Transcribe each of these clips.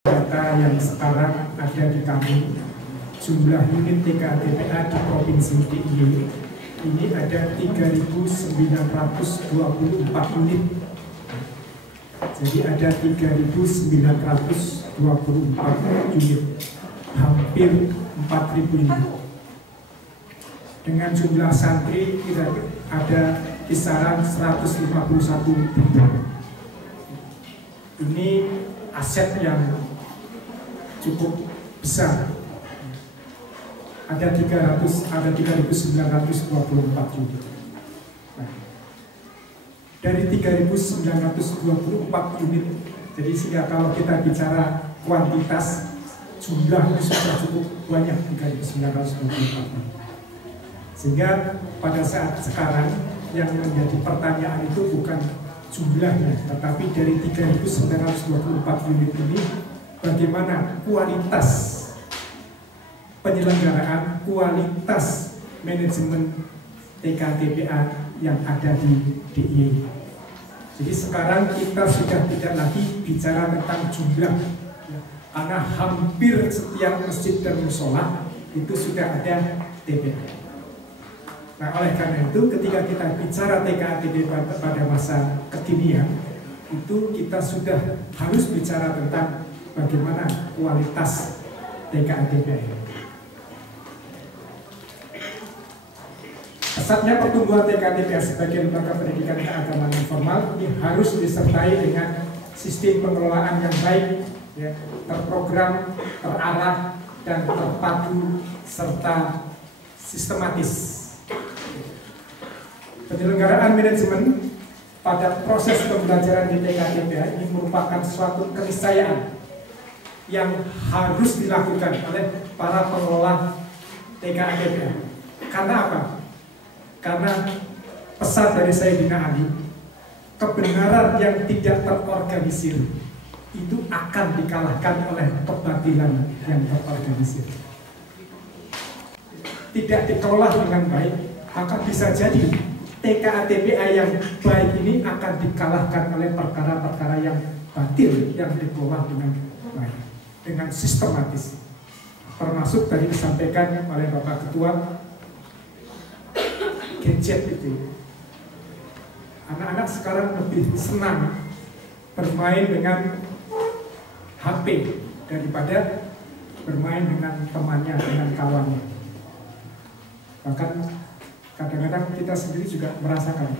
data yang sekarang ada di kami, jumlah unit TKA-TPA di Provinsi DIY ini ada 3.924 unit. Jadi ada 3.924 unit, hampir 4.000 unit. Dengan jumlah santri kita ada kisaran 151 ribu. Ini aset yang cukup besar. Ada 3.924 unit. Nah, dari 3.924 unit, jadi sehingga kalau kita bicara kuantitas, jumlah itu sudah cukup banyak, 3.924 unit. Sehingga pada saat sekarang yang menjadi pertanyaan itu bukan jumlahnya, tetapi dari 3.924 unit ini bagaimana kualitas penyelenggaraan, kualitas manajemen TKA-TPA yang ada di DIY. Jadi sekarang kita sudah tidak lagi bicara tentang jumlah, karena hampir setiap masjid dan musola itu sudah ada TPA. Nah, oleh karena itu ketika kita bicara TKA-TPA pada masa kekinian, itu kita sudah harus bicara tentang bagaimana kualitas TKA-TPA. Pesatnya pertumbuhan TKA-TPA sebagai lembaga pendidikan keagamaan informal ini harus disertai dengan sistem pengelolaan yang baik, ya, terprogram, terarah, dan terpadu serta sistematis. Penyelenggaraan manajemen pada proses pembelajaran di TKA-TPA ini merupakan suatu keniscayaan yang harus dilakukan oleh para pengelola TKA-TPA. Karena apa? Karena pesan dari Sayyidina Ali, kebenaran yang tidak terorganisir itu akan dikalahkan oleh kebatilan yang terorganisir. Tidak dikelola dengan baik, maka bisa jadi TKA-TPA yang baik ini akan dikalahkan oleh perkara-perkara yang batil yang dikelola dengan baik, dengan sistematis. Termasuk tadi disampaikan oleh Bapak Ketua, gadget itu. Anak-anak sekarang lebih senang bermain dengan HP daripada bermain dengan temannya, dengan kawannya. Bahkan kadang-kadang kita sendiri juga merasakan,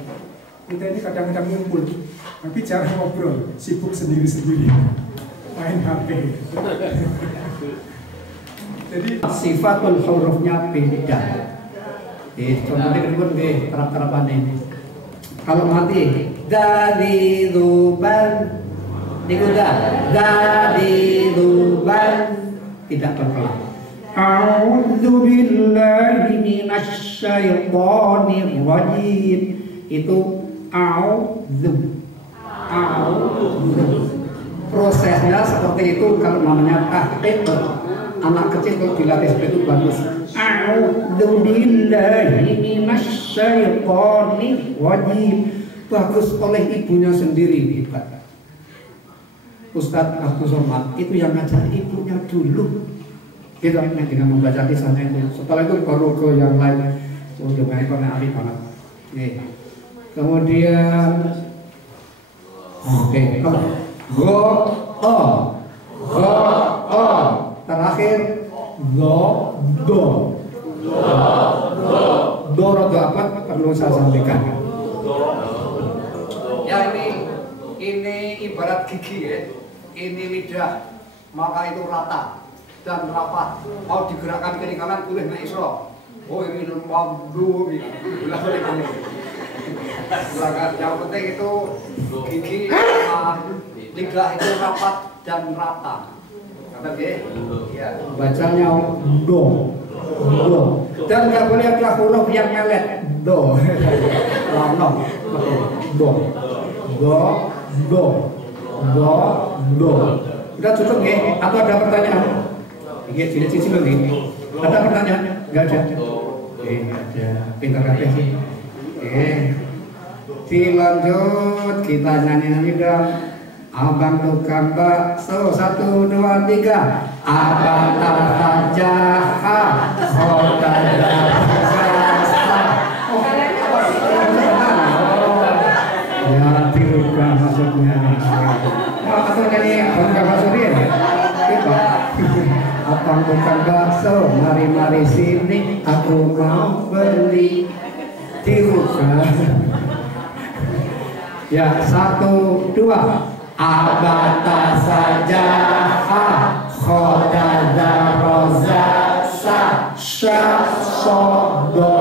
kita ini kadang-kadang ngumpul, tapi jarang ngobrol, sibuk sendiri-sendiri, main HP. Jadi sifatul hurufnya beda. Contohnya kedua terap-terapan ini. Kalau mati dari duban, dikuda dari duban tidak berkelah. A'udzu billahi minasy syaithanir rajim. Itu a'udzu. Prosesnya seperti itu. Kalau namanya tahqiq, anak kecil kalau dilatih seperti itu bagus. A'udzu billahi minasy syaithanir rajim. Bagus oleh ibunya sendiri, hebat. Ustadz Abdul Somad itu yang ngajar ibunya dulu. Kita dengan membaca kisahnya itu. Setelah itu baru ke yang lain. Udah banyak orang ahli banget. Kemudian, terakhir do rada apa perlu saya sampaikan. Ya ini ibarat gigi ya. Ini lidah, maka itu rata dan rapat. Mau digerakkan kiri kanan boleh naik iso. Oh ini mamdu ini. Yang penting itu gigi lidah itu rapat dan rata. Kata dia? Ya. Bacanya do. Dan nggak boleh ada huruf yang melet. Do. Do. Udah cukup nggih? Atau ada pertanyaan? Iya, cici lagi. Ada pertanyaan? Enggak ada. Ada. Pintar kabeh sih. Dilanjut kita nyanyi dong. Abang tukang bakso 1, 2, 3. Abang tak jahat, kota ya tiruka maksudnya. Atau nyanyi bukan bakso dia ya? Abang tukang bakso, mari sini, aku mau beli. Tiruka. Ya 1, 2. Abata saja khoda daroza sa sodo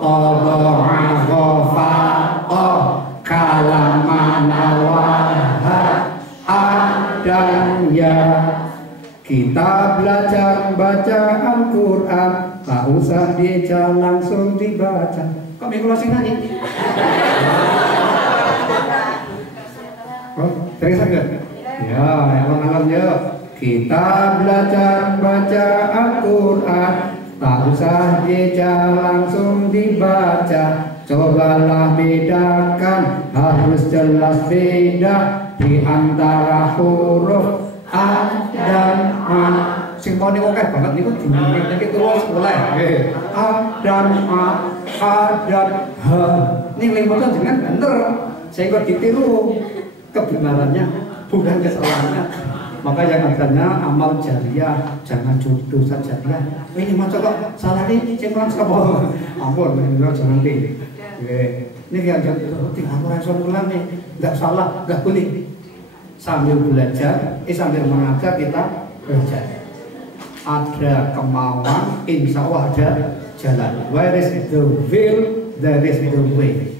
tobo'a ghafa'o kalamanawaha dan ya. Kita belajar baca Al-Quran, tak usah dibaca, langsung dibaca. Kok minggu sing nyanyi? Oh, terus enggak? Ya, alon-alon yuk. Kita belajar baca Al-Quran, tak usah dibaca, langsung dibaca. Cobalah bedakan, harus jelas beda di antara huruf A dan A. Sing mau oke banget niku dinamiknya iki terus mulai. A dan A dan H. Ini lima dengan bener. Sehingga ditiru. Kebenarannya bukan kesalahannya. Maka yang adanya amal jariah, jangan dosa jariah. Ini macam kok salah nih, cengkelan sapa? Ampun, jangan nih. Ini yang tinggal orang sebulan nih, nggak salah, nggak boleh. Sambil belajar, sambil mengajar kita belajar. Ada kemauan, insya Allah ada jalan. Where is the will, there is the way.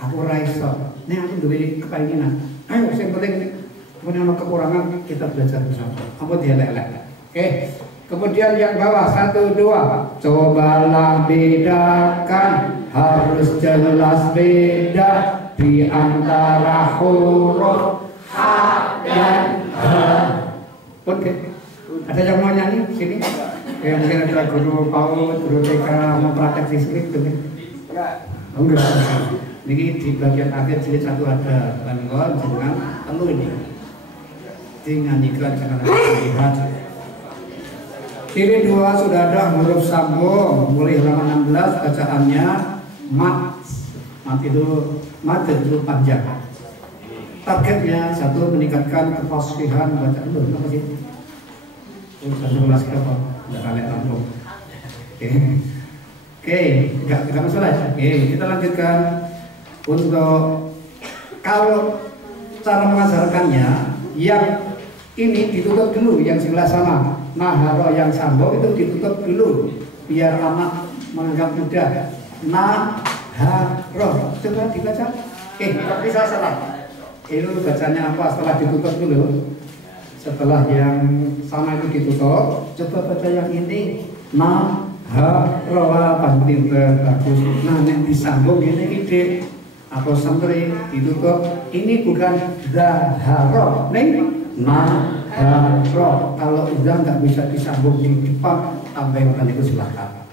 Aku raiso. Ini aku duwe kepinginan. Ayo, yang penting punya kekurangan kita belajar bersama. Apa dia lelek? Oke. Kemudian yang bawah 1, 2. Cobalah bedakan, harus jelas beda di antara huruf A dan H. Oke. Ada yang mau nyanyi sini? Ya mungkin ada guru PAUD, guru TK mau praktek di sini, enggak? Enggak. Ini di bagian akhir jilid 1 ada langkon dengan telu ini. Dinyanyikan jangan lihat. Jilid 2 sudah ada huruf sambung mulai halaman 16 bacaannya mat. Mat itu panjang. Targetnya 1 meningkatkan kefasihan bacaan lu apa sih? Satu kelas berapa? Enggak kalian tahu. Oke, enggak masalah. Oke, kita lanjutkan. Untuk kalau cara mengajarkannya, yang ini ditutup dulu, yang sebelah sana. Naharo yang sambung itu ditutup dulu, biar anak menganggap mudah. Naharo, coba dibaca. Tapi saya salah. Itu bacanya apa? Setelah ditutup dulu. Setelah yang sana itu ditutup, coba baca yang ini. Naharo, apa pinter bagus. Nah, yang disambung ini ide. Atau santri ditutup, ini bukan zaharo, naharo. Kalau udah nggak bisa disambung di depan, tambahkan itu silahkan.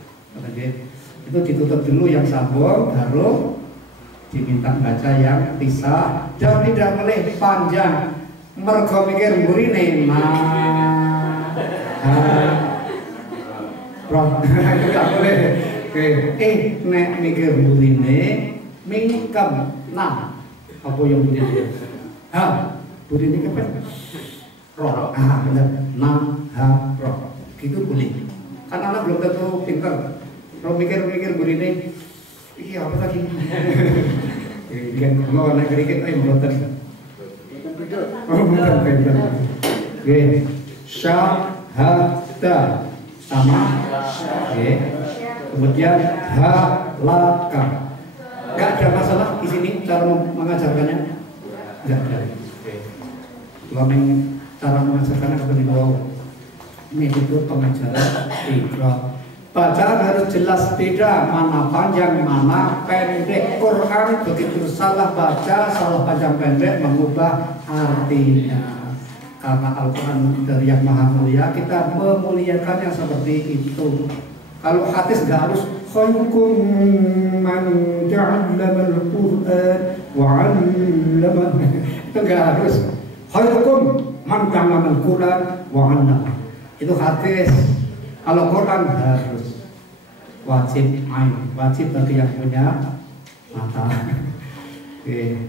Itu ditutup dulu yang sambung, baru diminta baca yang pisah dan tidak boleh panjang. Mergo mikir mburine nggak boleh. Nek mikir mburine mingkem apa yang bunyi bunyi apa? Roh, benar. Roh, gitu boleh. Kan anak belum tentu pintar. Roh mikir bunyi iya apa tadi? Kan kalau anak sedikit, belum tentu. Oh bukan pintar. Oke, syahada sama. Oke, kemudian halaka. Enggak ada masalah di sini cara mengajarkannya. Enggak ada. Kalau cara mengajarkannya seperti itu. Ini itu pengajaran ikra. Bacaan harus jelas beda, mana panjang, mana pendek. Quran begitu salah baca, salah panjang pendek mengubah artinya. Karena Al-Quran dari yang maha mulia, kita memuliakannya seperti itu. Kalau hadis enggak harus khairukum man ta'allama al-Qur'an wa 'allama. Itu nggak harus. Khairukum man ta'allama al-Qur'an wa 'allama. Itu hadis. Kalau Quran harus wajib wajib bagi yang punya mata. Oke.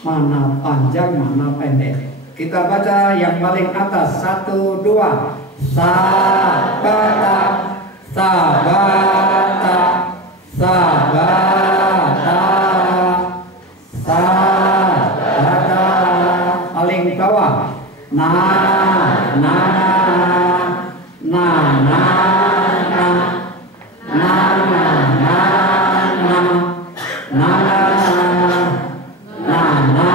Mana panjang, mana pendek. Kita baca yang paling atas 1, 2. Sabata, sabata, sabata, sabata. Paling bawah. Na, na, na, na, na, na, na, na, na,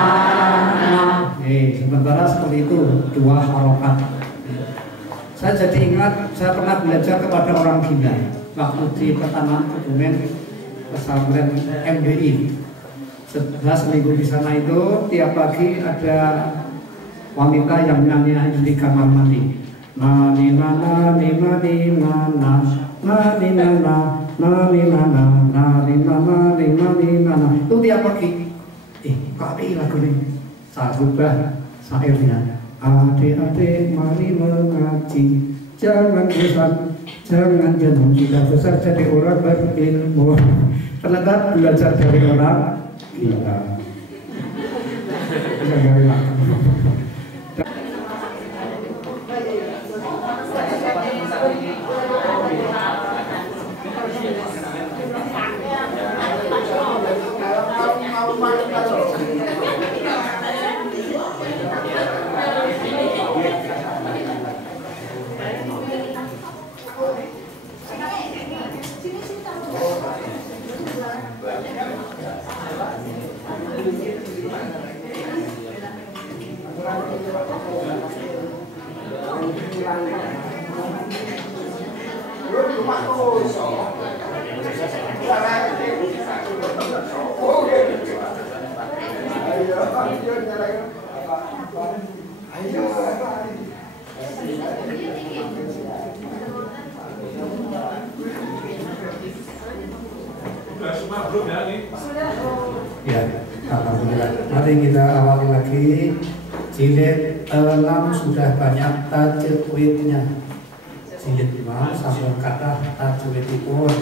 sementara seperti itu 2 harokat. Saya jadi ingat, saya pernah belajar kepada orang gila waktu di pertanahan Kebumen pesantren MBI. Setelah seminggu di sana itu, tiap pagi ada wanita yang nyanyi di kamar mandi. Nani nana nani nani nana nani nana nani nana nani nana nani nana. Itu tiap pagi. Kok ini lagu ini? Saya ubah syairnya. Adik-adik mari mengaji, jangan bosan, jangan jenuh, sudah besar jadi orang berilmu. Ternyata belajar dari orang gila. Ya, alhamdulillah. Mari kita awali lagi. Jilid 6 sudah banyak tajwidnya. Jilid 5 sampai kata tajwidipun.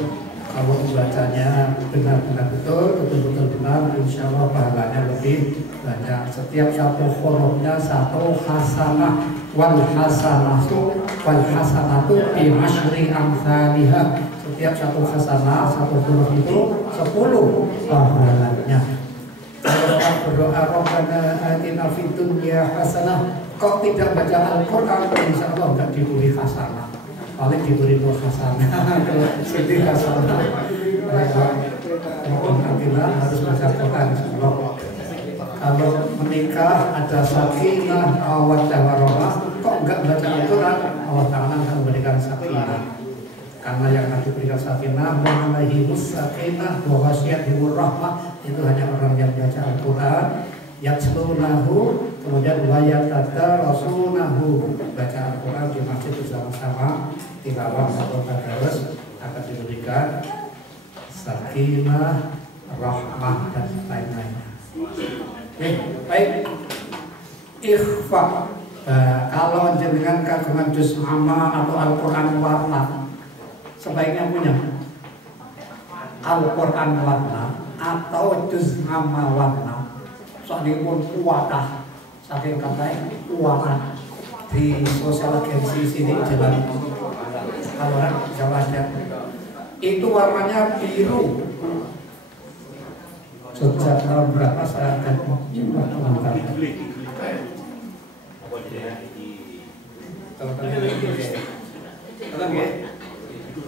Kalau membacanya benar-benar betul-betul benar, insya Allah pahalanya lebih banyak. Setiap satu hurufnya satu hasanah. Wal hasanatu bi asyri amsalihah. Setiap satu hasanah, satu huruf itu 10 pahalanya. Kalau berdoa Rabbana atina fid dunya hasanah, kok tidak baca Al-Qur'an, insya Allah enggak diberi hasanah. Paling diberi hasanah. Sedih hasanah. Alhamdulillah harus baca Quran. Kalau menikah ada sakinah, mawaddah warahmah, kok enggak baca Al-Qur'an? Allah Ta'ala akan memberikan sakinah. Karena yang nanti berikan sakinah, wa alaihimus sakinah wa ghasyiyatihur rahmah, itu hanya orang yang baca Al-Qur'an, yatslunahu, kemudian wa yatadarasunahu, baca Al-Qur'an di masjid bersama-sama, tilawah atau tadarus, akan diberikan sakinah, rahmah dan lain-lainnya. Baik. Ikhfa. Kalau jenengan kagungan juz amma atau Al-Qur'an warna, sebaiknya punya Al-Qur'an warna atau juz amma warna. Soalnya pun kuatah, saking katanya kuatah di sosial agensi sini jalan Kaluran Jawa Barat. Itu warnanya biru. Sejak tahun berapa saya akan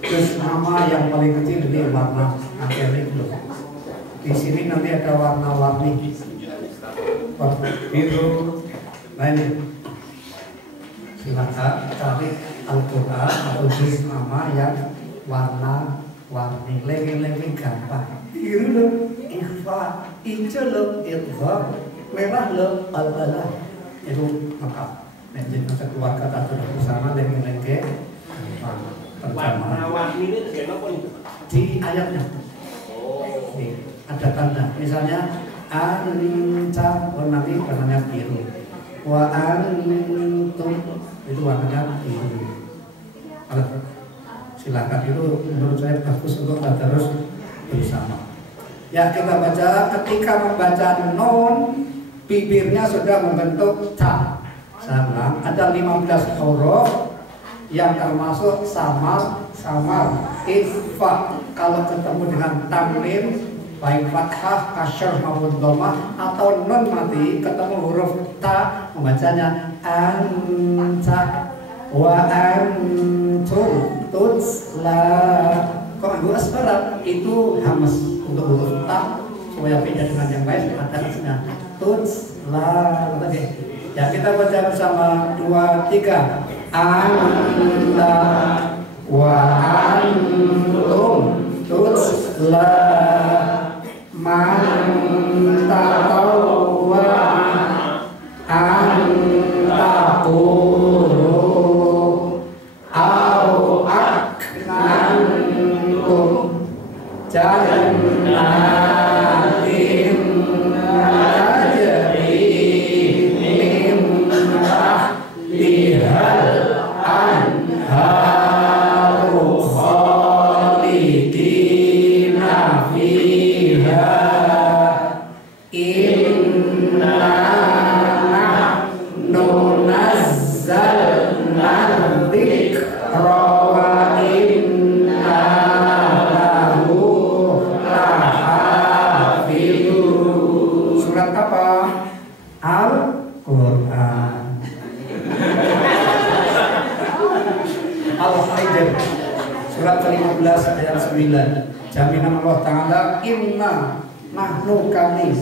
terus nama yang paling kecil ini warna akrilik. Di sini nanti ada warna-warni biru. Nah ini silakan cari Al-Qur'an atau juz nama yang warna-warni. Lagi-lagi gampang. Biru loh, ikhfa, hijau loh, idgham, merah loh, al-balah. Itu maka menjadi masa keluarga atau bersama lagi-lagi warna-warni ini terjadi apa nih? Di ayatnya. Ada tanda, misalnya anta, nanti warnanya biru. Wa antum, itu warnanya biru. Silakan, itu menurut saya bagus untuk tadarus bersama. Ya, kita baca, ketika membaca nun, bibirnya sudah membentuk ta. Saya ulang, ada 15 huruf yang termasuk samar, ikhfa. Kalau ketemu dengan tanwin, baik fathah, kasr maupun dhammah atau nun mati, ketemu huruf ta, membacanya anta wa antum tutsla. Kalau dua asbarat itu hamas untuk huruf ta supaya beda dengan yang lain, ada hasilnya tutsla. Ya, kita baca bersama 2, 3. Anta wa antum tutsla man tatawwa anta quru au aknantum jannatin tajri min tahtihal anharu khalidina fiha inna nahnu nazzalna dzikra wa inna lahu lahafizun. Surat apa? Al-Quran. Al-Hijr surat ke-15 ayat 9. Jaminan Allah Ta'ala, inna nahnu kami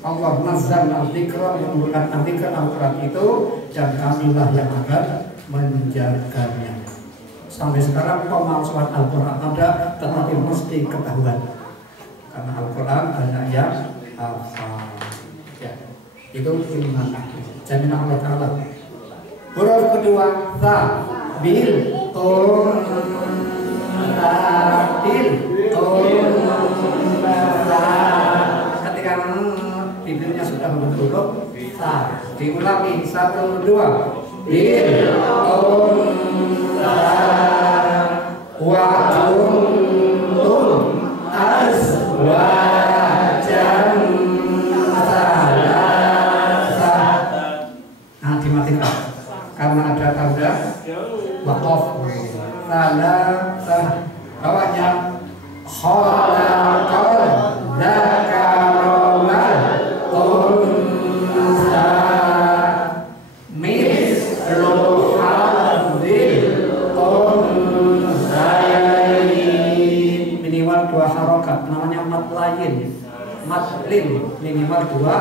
Allah nazzalna dzikra, menurunkan dzikr Al-Quran itu, dan kamilah yang akan menjaganya. Sampai sekarang pemalsuan Al-Quran ada, tetapi mesti ketahuan karena Al-Quran banyak yang hafal. Ya, itu inna jaminan Allah Ta'ala. Huruf kedua ta bil ketika bibirnya sudah membentuk huruf ta, diulangi 1, 2 bil wa kuntum azwajan salasa. Nah, dimatikan karena ada tanda waqaf. Salasa bawahnya khalaqal dzakara wal unsa mislu hadzil unsayain. Minimal 2 harokat, namanya mat lin, minimal 2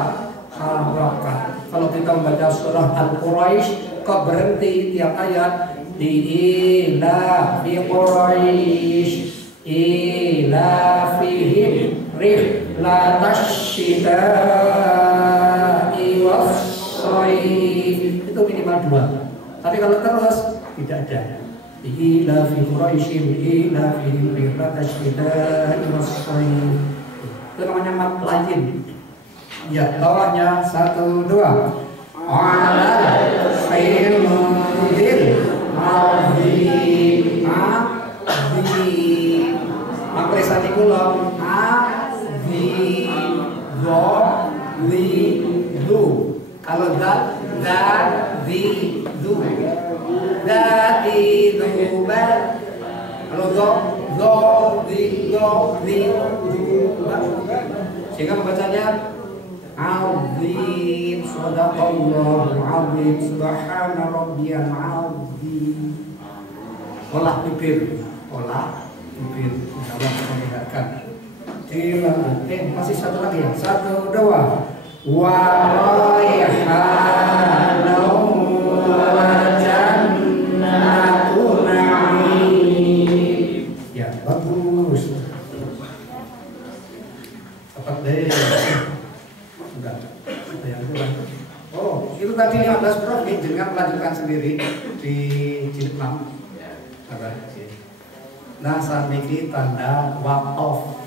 harokat. Kalau kita membaca surah Al-Quraisy kok berhenti tiap ayat di ila fi Quraisy ila fihim rihlatash shita'i was-shayf, itu minimal 2. Tapi kalau terus tidak ada. Ila fi Quraisy ila fihim rihlatash shita'i was-shayf, itu namanya mat lain. Ya, bawahnya 1, 2 ala khilmil azim azim makresani kula azim do li du. Kalau da di du da di du ba. Kalau do di du ba. Sehingga membacanya azim, sadaqallahu azim, subhana rabbiyal azim. Olah bibir, insya Allah mendengarkan. Masih satu lagi ya, 1, 2 wa rayhanu wa jannatu na'im. Ya, bagus. Cepat deh. Oh, itu tadi 15 Prof. Jangan melanjutkan sendiri di jilid 6. Nah, saat ini tanda waqaf.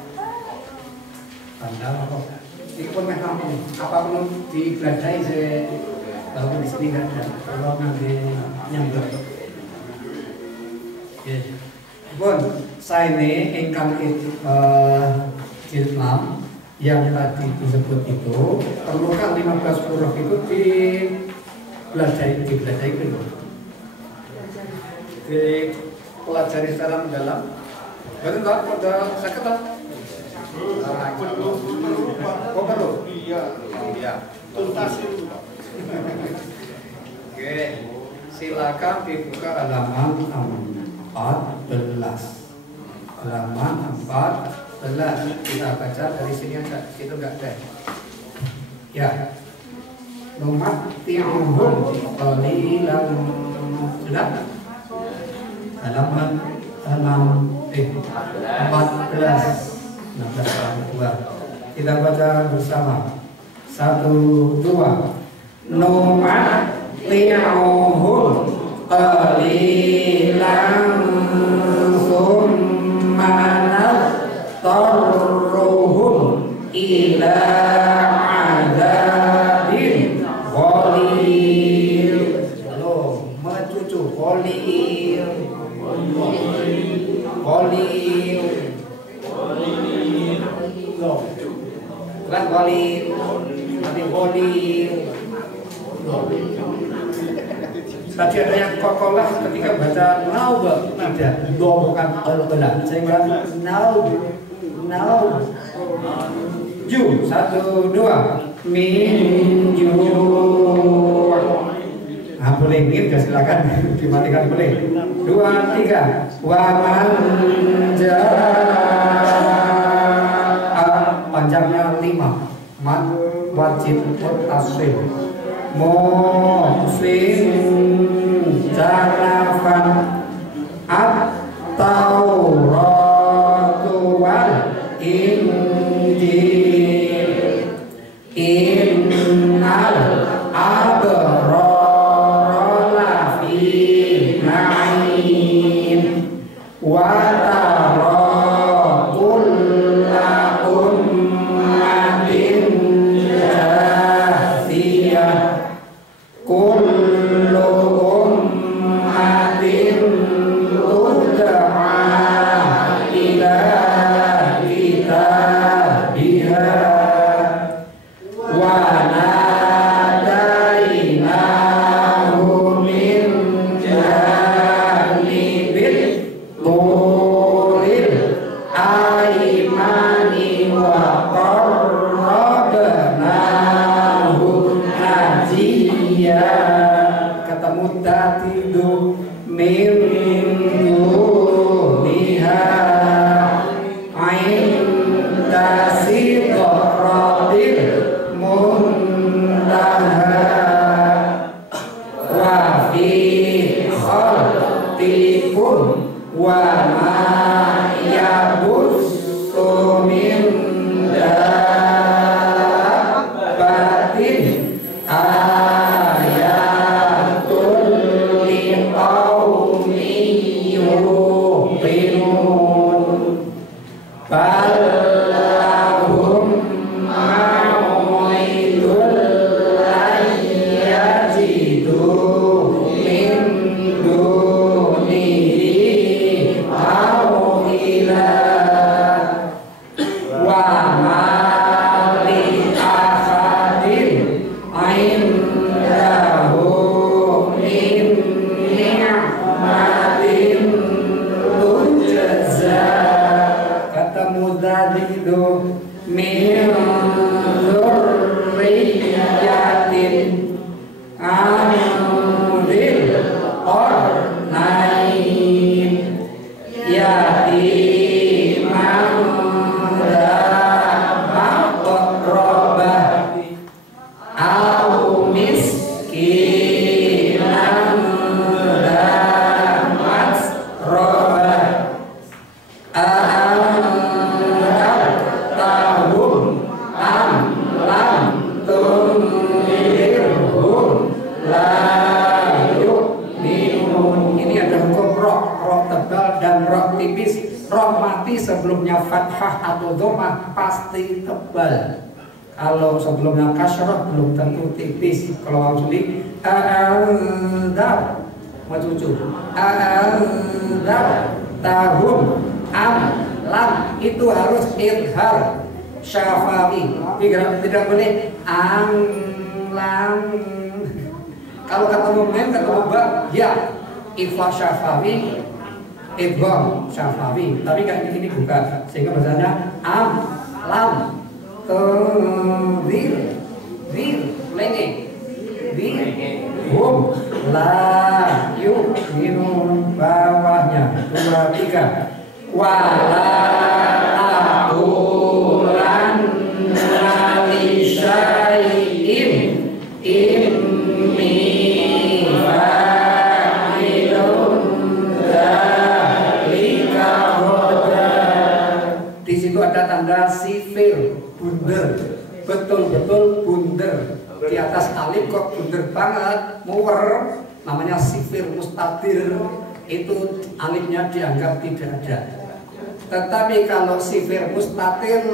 Ini pun meh rampung. Apapun dibeladai saya bahwa di sini nggak ada. Kalau nanti nyambut. Pun saya ini ingkang jilid 6 yang tadi disebut itu perlukan 15 huruf itu dipelajari dulu. Dipelajari secara mendalam. Betul tak? Pada sakit tak? Oh perlu? Iya. Tuntasin. Oke, silakan dibuka halaman 14. Halaman 14 kita baca dari sini aja, itu enggak ada. Ya. Numatti'uhum qalilan. Sudah? Halaman 14. 16 kita baca bersama. 1, 2. Numatti'uhum qalilan summa nadtarruhum ila adzabin ghalil. Halo, mencucu ghalil. Bukan ghalil, tapi ghalil. Tadi ada yang kokolah ketika baca naub tidak, bukan al-qalam. Saya bilang naub. Ju 1, 2 min ju. Nah, boleh ini silakan dimatikan boleh. 2, 3 wa man panjangnya 5 mat wajib muttasil muhsin jarafan at-tauratu wal injil innal abrara lafi na'im wa tara kulla ummatin jathiyah kullu ummatin tud'a ila kitabiha wa nadainahu min janibil turil aimani wa qarrabnahu najiya. Ketemu tatidu min duniha inda sidratil muntaha wa fi khalqikum wa ma yabussu min dabbatin ayatul liqaumin yuqinun bal lahum ma'idul ayyajidu min dunihi mawila wa ma li ahadin indahu min ni'matin tujza. Ketemu zadidu min dzurriyyatin amdil qarnain yatiman dha maqrabah au miskinan dha masrabah tahum am lam tundirhum la yu'minun. Ini ada hukum roh tebal dan roh tipis. Roh mati sebelumnya fathah atau dhammah pasti tebal. Kalau sebelumnya kasroh belum tentu tipis. Kalau mau sulit, a'adzab majuju, a'adzab tahun lam itu harus idhar syafawi. Tidak boleh lam. Kalau ketemu mem ketemu ba ya ikhfa syafawi, idgham syafawi. Tapi kayak ini bukan, sehingga bahasanya lam lenge hum la yu'minun bawahnya 2 3 wala aqulan li syai'in inni fa'ilun dzalika ghadan. Di situ ada tanda sifir bunder, betul-betul bunder. Di atas alif kok bunder banget, muwer, namanya sifir mustatir. Itu alifnya dianggap tidak ada. Tetapi kalau sifir mustatir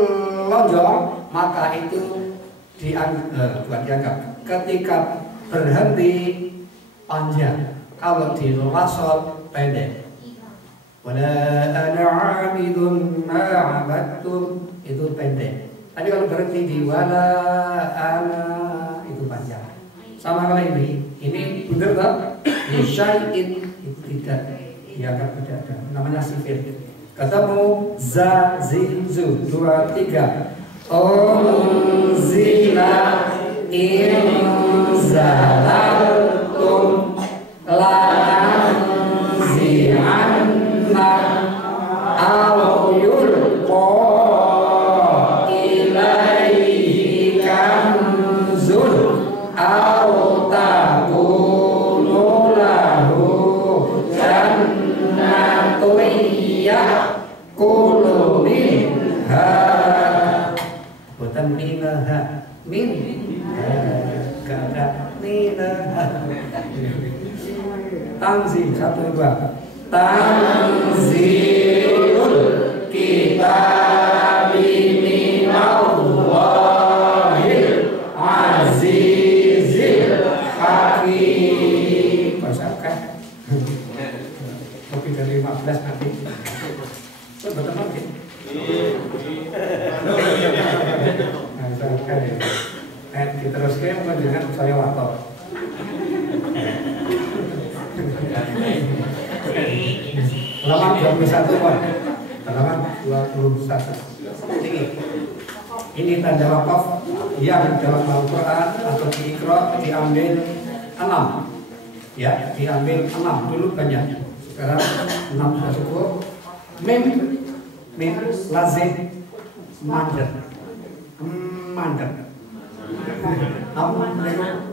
lonjong, maka itu dianggap ketika berhenti panjang. Kalau di wasol pendek. Wala ana 'abidun ma 'abadtum itu pendek. Tapi kalau berhenti di wala ana itu panjang. Sama kalau ini benar tak? Syai'in itu tidak dianggap tidak ada. Namanya sifir. Ketemu za zi zu 2 3. Zila inzalatum la zi'anna aw yulqa ilaihi kanzun aw takunu lahu jannatun ya'kulu minha bukan minaha gak ada minaha. Tanzil 1 2 Tanzilul kitabi minallahil azizil hakim. Bacakan lebih dari 15 nanti. Betul mungkin. Diteruskan dengan saya waktu. Halaman 21 Pak. Halaman 21. Ini tanda wakaf yang dalam Al-Quran atau di Iqra diambil 6. Ya, diambil 6 dulu banyak. Sekarang 6 sudah cukup. Mim lazim mandek. Mandek.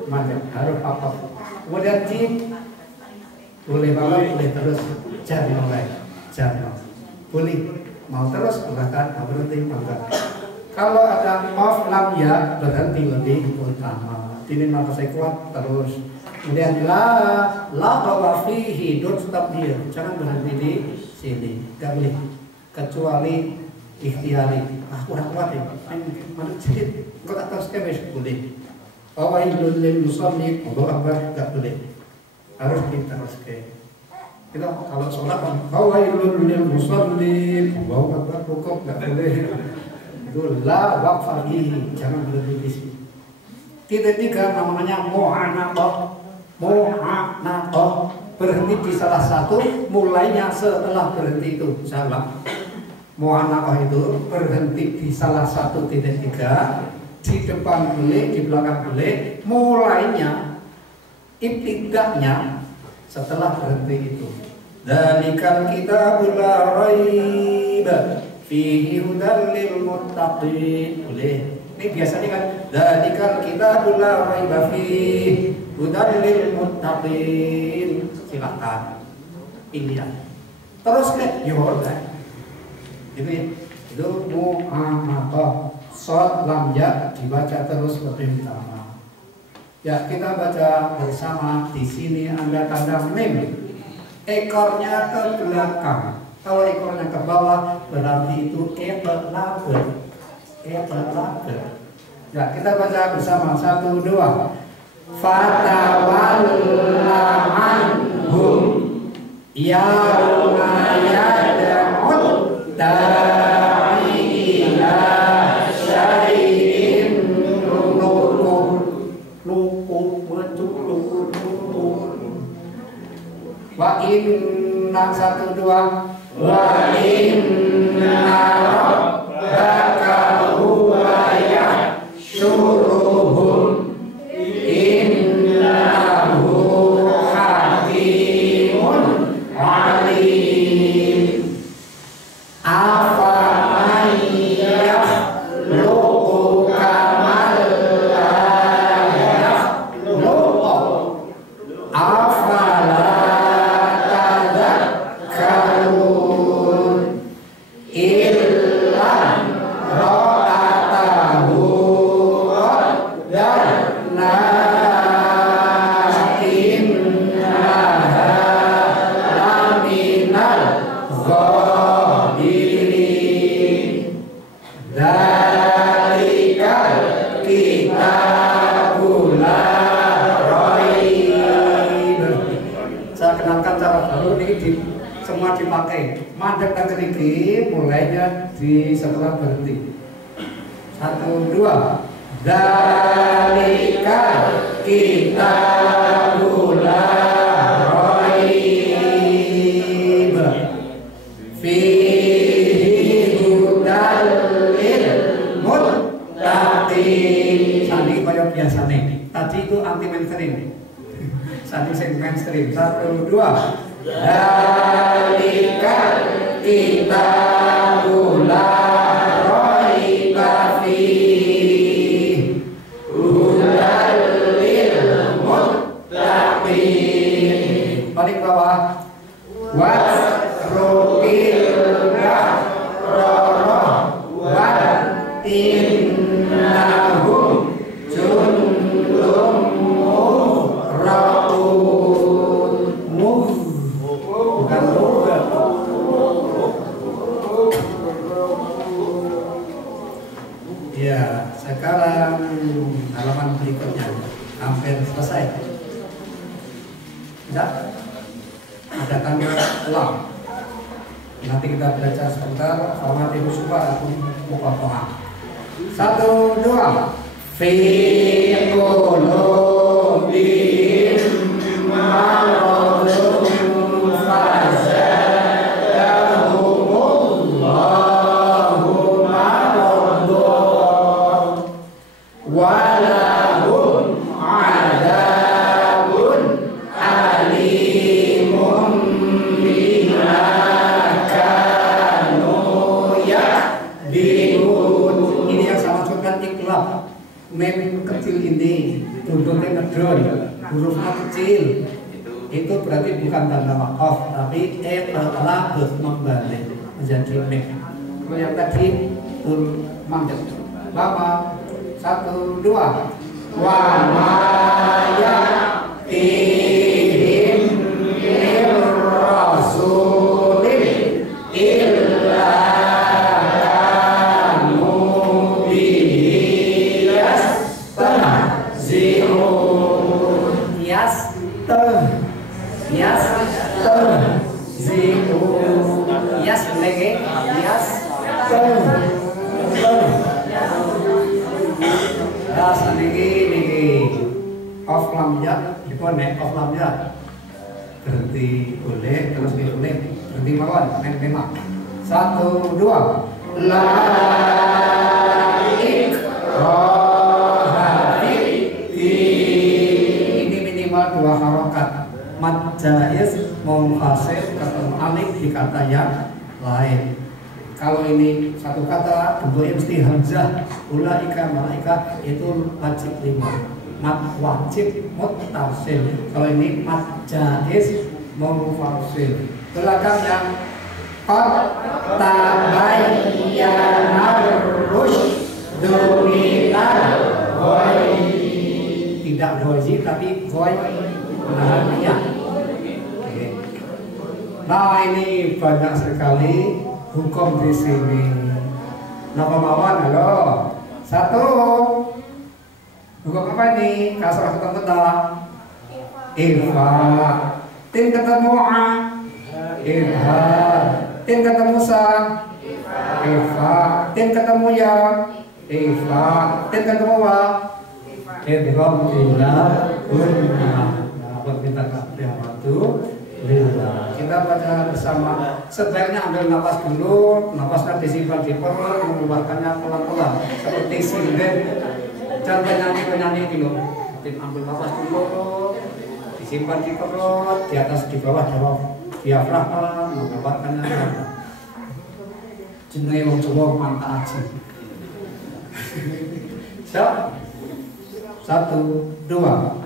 Mandek harus apa? Kemudian jim boleh bawah, boleh terus jar mulai jar boleh mau terus silakan, mau berhenti enggak. Kalau ada off lam ya berhenti lebih utama. Ini maka saya kuat terus. Kemudian la bahwa fihi stop dia, jangan berhenti di sini, enggak boleh kecuali ikhtiari. Kurang kuat ya, mana sedikit, kau tak tahu sekali boleh. Fawailul lil musallin, Allahu Akbar, enggak boleh. Harus diteruskan. Kita kalau sholat kan fawailul lil musallin, Allahu Akbar, rukuk enggak boleh. Itu la waqfa fihi, jangan berhenti di sini. Titik 3 namanya mu'anaqah. Mu'anaqah, berhenti di salah satu, mulainya setelah berhenti itu. Salah. Mu'anaqah itu berhenti di salah satu titik 3, di depan boleh, di belakang boleh, mulainya ibtidaknya setelah berhenti itu. Dzalikal kitabul la raiba fihi hudan lil muttaqin. Boleh. Ini biasanya kan dzalikal kitabul la raiba fihi hudan lil muttaqin. Silakan pilihan. Terus ke Yordan. Itu ya. Itu mu'anaqah. Shod lam ya dibaca terus lebih utama. Ya, kita baca bersama. Di sini ada tanda mim. Ekornya ke belakang. Kalau ekornya ke bawah berarti itu eqlab. Ya, kita baca bersama. 1, 2. Fatawalla anhum yauma yad'ud da'i ila syai'in wa inna 1, 2 wa inna rabbaka huwa yahsyuruhum innahu hakimun alim afaman yakhluqu kamal la yakhluqu afala tadhakkarun illa ra'atahu qaddarna innaha laminal ghabirin dzalikal kitabul la raib. Saya kenalkan cara baru ini semua dipakai. Mandek dan keriki mulainya di setelah berhenti. 1, 2. Dzalikal kitabul la raib fihi hudal lil muttaqin. Sani kaya biasane. Tadi itu anti mainstream. Sani sing mainstream. 1, 2. Dzalikal kitabul la raiba fihi hudal lil muttaqin. Balik bawah. Wasrukil ghahrara wa innahum jundum muhraqun. Bukan ya, sekarang halaman berikutnya hampir selesai. Tidak? Ada tanda ulang. Nanti kita belajar sebentar sama ibu suara muqaddimah. 1, 2. Fi qulubihim maradun fazadahumullahu maradan walahum adabun alimun bima kanu yahdihun. Ini yang saya maksudkan ikhlas. Mem kecil ini tuntutnya ngedron, hurufnya kecil. Itu berarti bukan tanda wakaf, tapi telah membalik menjadi mem. Kalau yang tadi mandat. Lama 1, 2. Wa ma ya'tihim min rasulin illa kanu bihi yastahzi'un. Yas lagi das niki off lamnya dikonek off lamnya berhenti boleh terus boleh berhenti mawon memang 1, 2 la ini minimal 2 harokat mad jaiz munfasil ketemu alif di kata yang lain. Kalau ini satu kata bentuknya mesti hamzah, ulaika malaika itu wajib 5. Mad wajib muttasil. Kalau ini mad jaiz munfasil. Belakangnya qad tabayyana rusydu minal ghayy. Tidak ghayy tapi ghayy. Nah ini banyak sekali hukum di sini. Napa mawon? Halo. 1 Huruf apa ini? Kasrah ketemu ta? Ifa. Tin ketemu a. Ifa. Tin ketemu sa. Ifa. Tin ketemu ya. Ifa. Tin ketemu wa. Idgham bila gunnah. Buat kita kita baca bersama. Sebaiknya ambil nafas dulu, nafasnya disimpan di perut, mengeluarkannya pelan-pelan seperti sinden. Dan penyanyi itu loh. Ambil nafas dulu, disimpan di perut, di atas di bawah diafragma, mengeluarkannya. Jenenge wong Jawa mantap aja. Siap? 1, 2.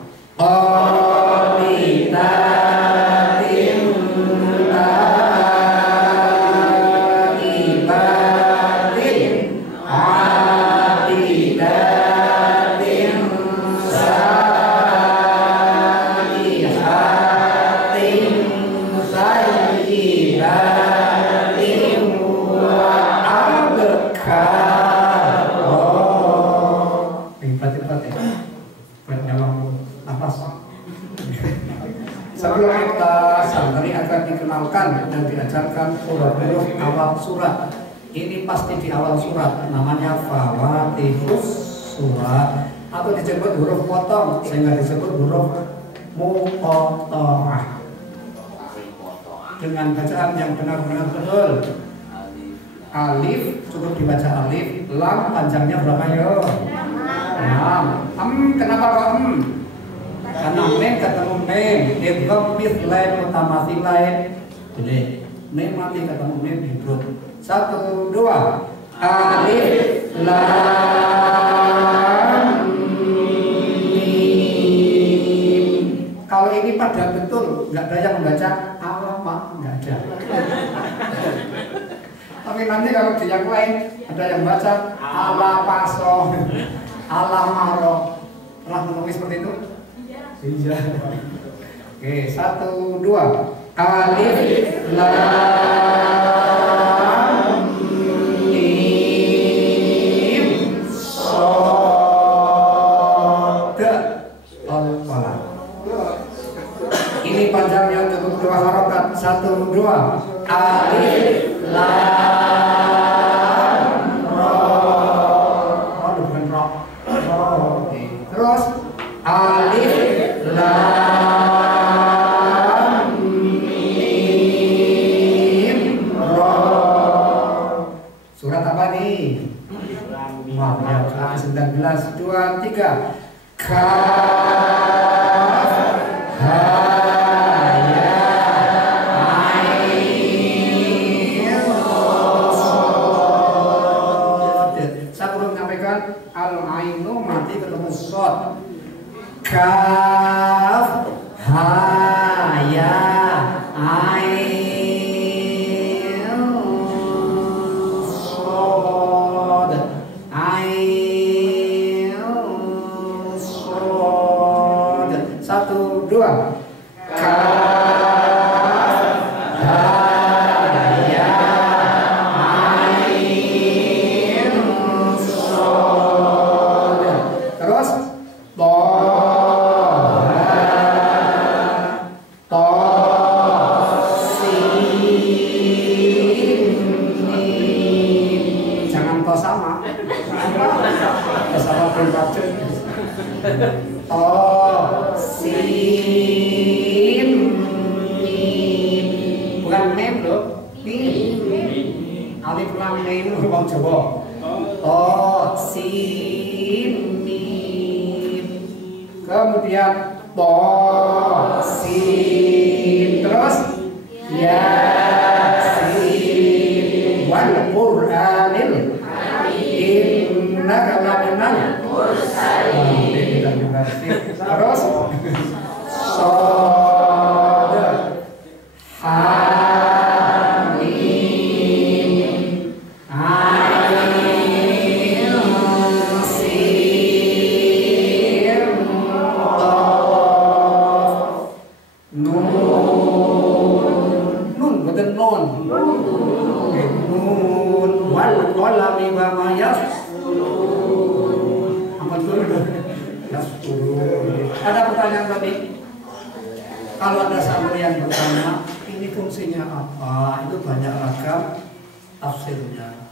Sebelum kita santri akan dikenalkan dan diajarkan huruf-huruf awal surat. Ini pasti di awal surat, namanya Fawatihus Surat atau disebut huruf potong, sehingga disebut huruf muqatta'ah. Dengan bacaan yang benar-benar betul. Alif cukup dibaca alif, lam panjangnya berapa yo? 6. Kenapa kok karena mem ketemu mem, idgham mithlain mutamathilain. Jadi mem mati ketemu mem hidrot. 1, 2. Alif lam mim. Kalau ini pada betul, nggak ada yang membaca apa, nggak ada. Tapi nanti kalau di yang lain ada yang baca ala paso, ala maro. Pernah menulis seperti itu? Iya. Oke, 1, 2. Alif lam mim shad al-qalam. Ini panjangnya cukup 2 harokat. 1, 2. Alif lam ra. Oh, bukan ra. Oke. Terus alif lam mim ra. Surat apa nih? Maryam 19, 2, 3. Kaf ha ya ain shad. Saya perlu menyampaikan al-ainu mati ketemu shad. Kaf ha ya ain shad. Ain shad. 1, 2. Kaf ha ya ain shad. Terus jangan to sama berbaca to sin mim, bukan mem loh, mim. Alif lam mim wong Jawa. To sin mim. Kemudian to sin, terus ya sin wal Qur'anil innaka laminal mursalin. Terus shad ha mim ain sin qaf nun. Nun betul nun. Nun wal qalami wa ma yasturun. Ampun dulu. Ya Kalau ada santri yang bertanya, ini fungsinya apa? Itu banyak ragam tafsirnya.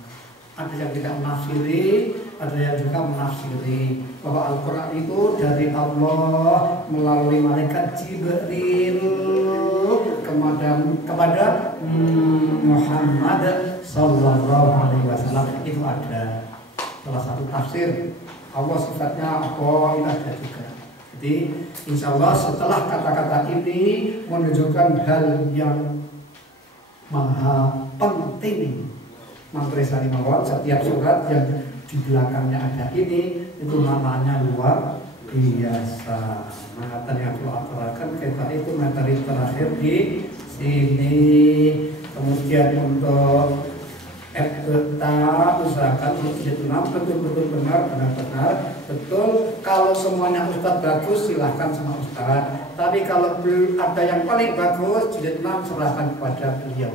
Ada yang tidak menafsiri, ada yang juga menafsiri bahwa Al-Quran itu dari Allah melalui malaikat Jibril kepada Muhammad Sallallahu Alaihi Wasallam. Itu ada salah satu tafsir. Allah sifatnya apa, itu ada juga. Jadi insya Allah setelah kata-kata ini menunjukkan hal yang maha penting, Mantri Sari Mawon, setiap surat yang di belakangnya ada ini itu namanya luar biasa. Maka yang aku aturakan kita itu materi terakhir di sini. Kemudian untuk kita usahakan untuk betul-betul benar-benar betul. Kalau semuanya Ustadz bagus silahkan sama Ustadz. Tapi kalau belum ada yang paling bagus jilid 6 serahkan kepada beliau.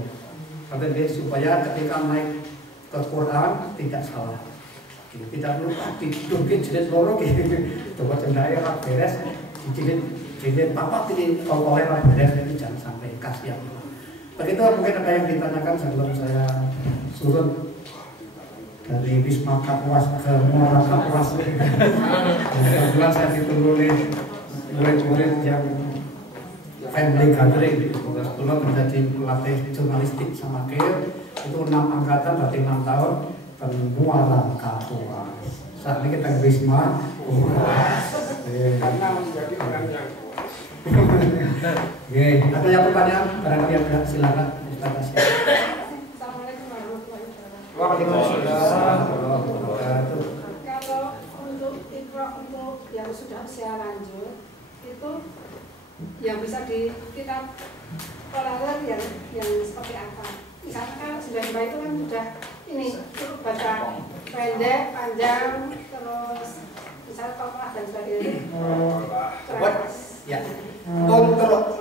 Supaya ketika naik ke Quran tidak salah. Tidak lupa didungkin jilid loro gitu. Coba cendaya rak beres jilid papa pilih oleh rak beres itu jangan sampai kasihan. Begitu mungkin ada yang ditanyakan sebelum saya surut dari Wisma Kapuas ke Muara Kapuas. Kebetulan saya ditunggu oleh murid-murid yang family gathering. Kebetulan menjadi pelatih jurnalistik sama Kir itu 6 angkatan berarti 6 tahun ke Muara Kapuas. Saat ini kita ke Wisma karena menjadi orang yang ada yang pertanyaan? Barangkali ada, silakan. Assalamualaikum warahmatullahi wabarakatuh. Waalaikumsalam. Kalau untuk Iqra untuk yang sudah usia lanjut itu yang bisa kita tolerir yang seperti apa? Misalnya kan sudah baik itu kan sudah ini cukup baca pendek, panjang, terus misalnya tokoh dan sebagainya. Ya. Kontrol.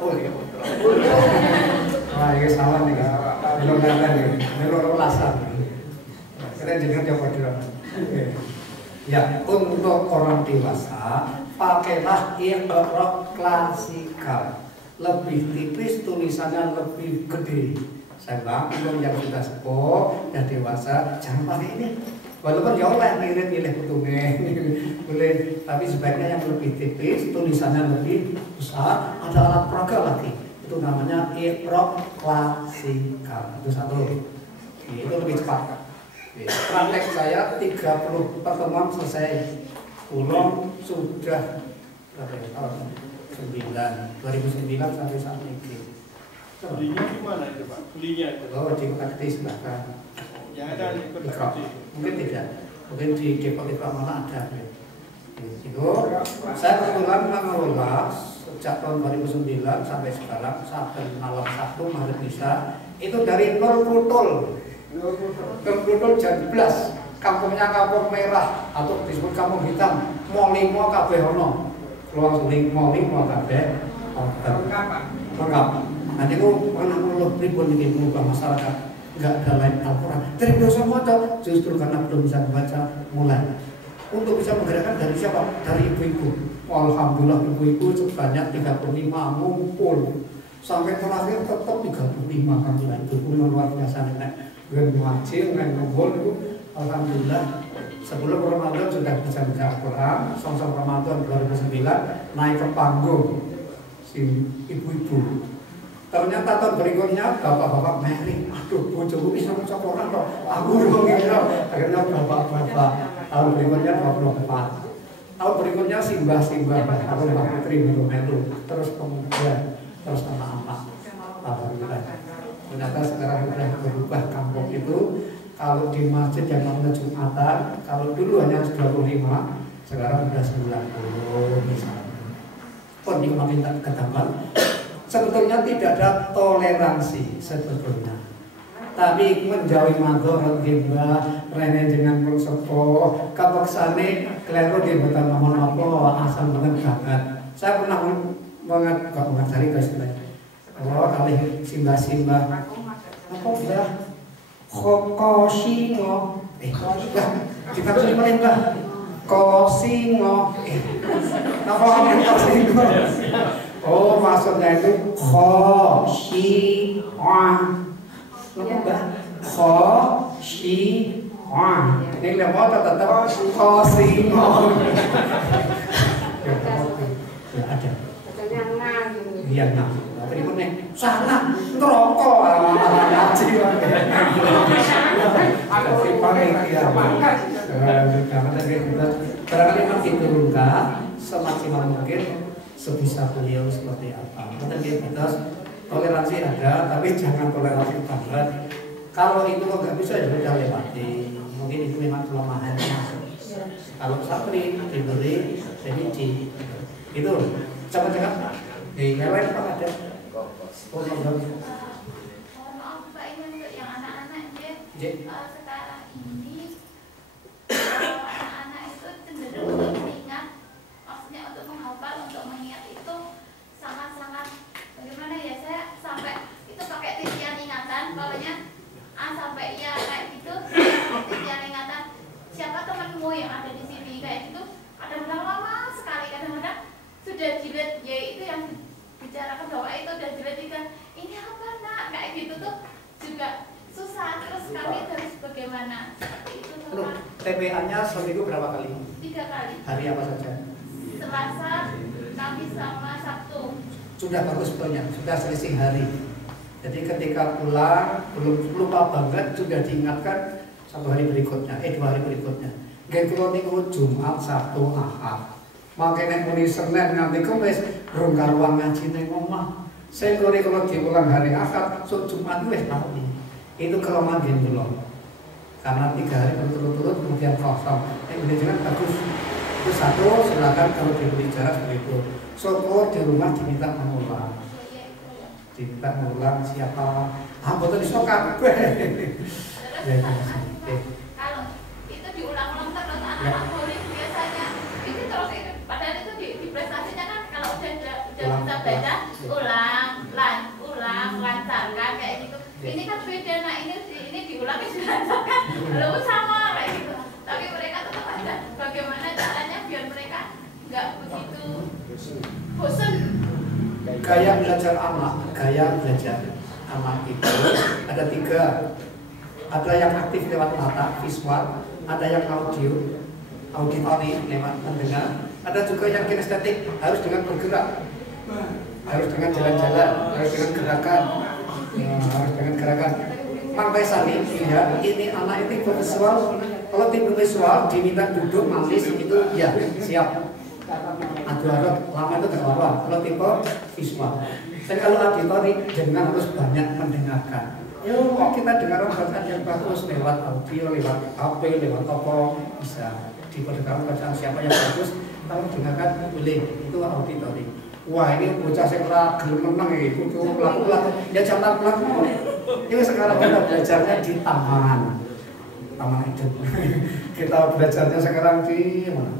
Wah, ini salah nih. Belum datang nih. Belum lasan. Kita jadi coba dulu. Ya, untuk orang dewasa pakailah Iqra klasikal. Lebih tipis, tulisannya lebih gede. Saya bilang, untuk yang sudah sepuh, yang dewasa, jangan pakai ini. Walaupun ya oleh ngirit-ngirit betulnya boleh, tapi sebaiknya yang lebih tipis, tulisannya lebih besar, ada alat peraga lagi. Itu namanya Iqra klasikal. Itu satu. Itu lebih cepat. Praktek saya 30 pertemuan selesai. Pulang sudah berapa ya? Tahun 2009 sampai saat ini. Belinya di mana itu Pak? Belinya itu? Oh, di Bekasi silahkan. Yang ada di Bekasi? Mungkin tidak. Mungkin di Depok itu mana ada. Itu saya kebetulan mengelola sejak tahun 2009 sampai sekarang sampai malam Sabtu Maret Misa itu dari Nur Putul jam 11 kampungnya Kampung Merah atau disebut Kampung Hitam Molimo kabeh ono keluar suling Molimo kabeh lengkap. Nanti itu pernah mengeluh pribun ini mengubah masyarakat nggak ada lain Al-Quran dari dosa motor justru karena belum bisa membaca mulai untuk bisa menggerakkan dari siapa? Dari ibu-ibu. Alhamdulillah ibu-ibu sebanyak 35 ngumpul sampai terakhir tetap 35 alhamdulillah itu luar biasa nek wajib nek ngumpul itu alhamdulillah sebelum Ramadan sudah bisa baca Al-Quran sama Ramadan 2009 naik ke panggung si ibu-ibu. Ternyata tahun berikutnya bapak-bapak meri, aduh bojoku bisa maca Quran kok. Aku dong gitu. Akhirnya bapak-bapak tahun berikutnya 24. Tahun berikutnya simbah-simbah atau Mbak Putri melu. Terus kemudian terus anak-anak. Alhamdulillah. Ternyata sekarang sudah berubah kampung itu. Kalau di masjid yang namanya Jumatan, kalau dulu hanya 25, sekarang sudah 90 misalnya. Pun ini makin ketambah. Sebetulnya tidak ada toleransi sebetulnya, tapi menjauhi madhor ghibah rene dengan persepo kapaksane kleru di betul mohon apa asal banget banget. Saya pernah mengajari guys kalau kali simbah-simbah apa udah kosingo kita tuh paling bah kosingo apa kosingo Oh, maksudnya itu khosyi'ah. Khosyi'ah. Ini lemot tetap khosyi'ah. Ya ada. Iya, nah. Tapi ini salah ngerokok ngaji barangkali memang diturunkan semaksimal mungkin sebisa beliau seperti apa. Kita toleransi ada, tapi jangan toleransi banget. Kalau itu nggak bisa ya sudah lewati. Mungkin itu memang kelemahannya. Kalau santri diberi remisi, itu cepat-cepat di lain Pak ada. Mohon maaf Pak, ini untuk yang anak-anak sekarang ini anak-anak itu cenderung untuk mengingat, maksudnya untuk menghafal, untuk mengingat itu sangat-sangat bagaimana ya, saya sampai itu pakai titian ingatan, pokoknya sampai iya kayak gitu, titian ingatan siapa temanmu yang ada di sini kayak gitu, kadang-kadang lama sekali, kadang-kadang sudah jilid ya itu yang bicarakan bahwa itu udah jilid ini apa nak kayak gitu tuh juga susah. Terus kami harus bagaimana seperti itu. TPA-nya seminggu berapa kali? 3 kali. Hari apa saja? Selasa, Kamis sama Sabtu. Sudah bagus banyak, sudah selisih hari. Jadi ketika pulang belum lupa banget, sudah diingatkan 1 hari berikutnya, 2 hari berikutnya. Nggih kula niku Jumat, Sabtu, Ahad. Makanya muni Senin nganti Kamis rong karuang ngaji ning omah. Saya kalau diulang hari Ahad, Jumat wis tau. Itu kelemahan kula. Karena 3 hari berturut-turut kemudian kosong. Ini jangan bagus. Itu satu, silakan kalau diberi jarak begitu. Syukur di rumah diminta mengulang. Diminta mengulang siapa? Betul disokan. Kalau itu diulang-ulang terus anak-anak murid biasanya itu terus itu padahal itu di prestasinya kan kalau udah bisa baca ulang lancarkan kayak gitu. Ini kan beda, nah ini diulangi dilancarkan belum sama kayak gitu. Tapi mereka tetap ada bagaimana caranya biar mereka nggak begitu bosan. Gaya belajar anak itu ada 3. Ada yang aktif lewat mata, visual, ada yang auditori lewat mendengar, ada juga yang kinestetik, harus dengan bergerak, harus dengan jalan-jalan, harus dengan gerakan, harus dengan gerakan. Sampai Sani lihat ini anak itu visual. Kalau tipe visual diminta duduk manis itu ya siap. Adu-adu lama itu terbawa. Kalau tipe visual. Dan kalau auditori dengan harus banyak mendengarkan. Yuk kita dengar bacaan yang bagus lewat audio, lewat HP, lewat toko bisa diperdengarkan bacaan siapa yang bagus. Kalau dengarkan boleh itu auditori. Wah ini bocah sekolah gelem menang itu pelaku ya jangan pelaku. Ini sekarang kita belajarnya di taman hidup. Kita belajarnya sekarang di mana?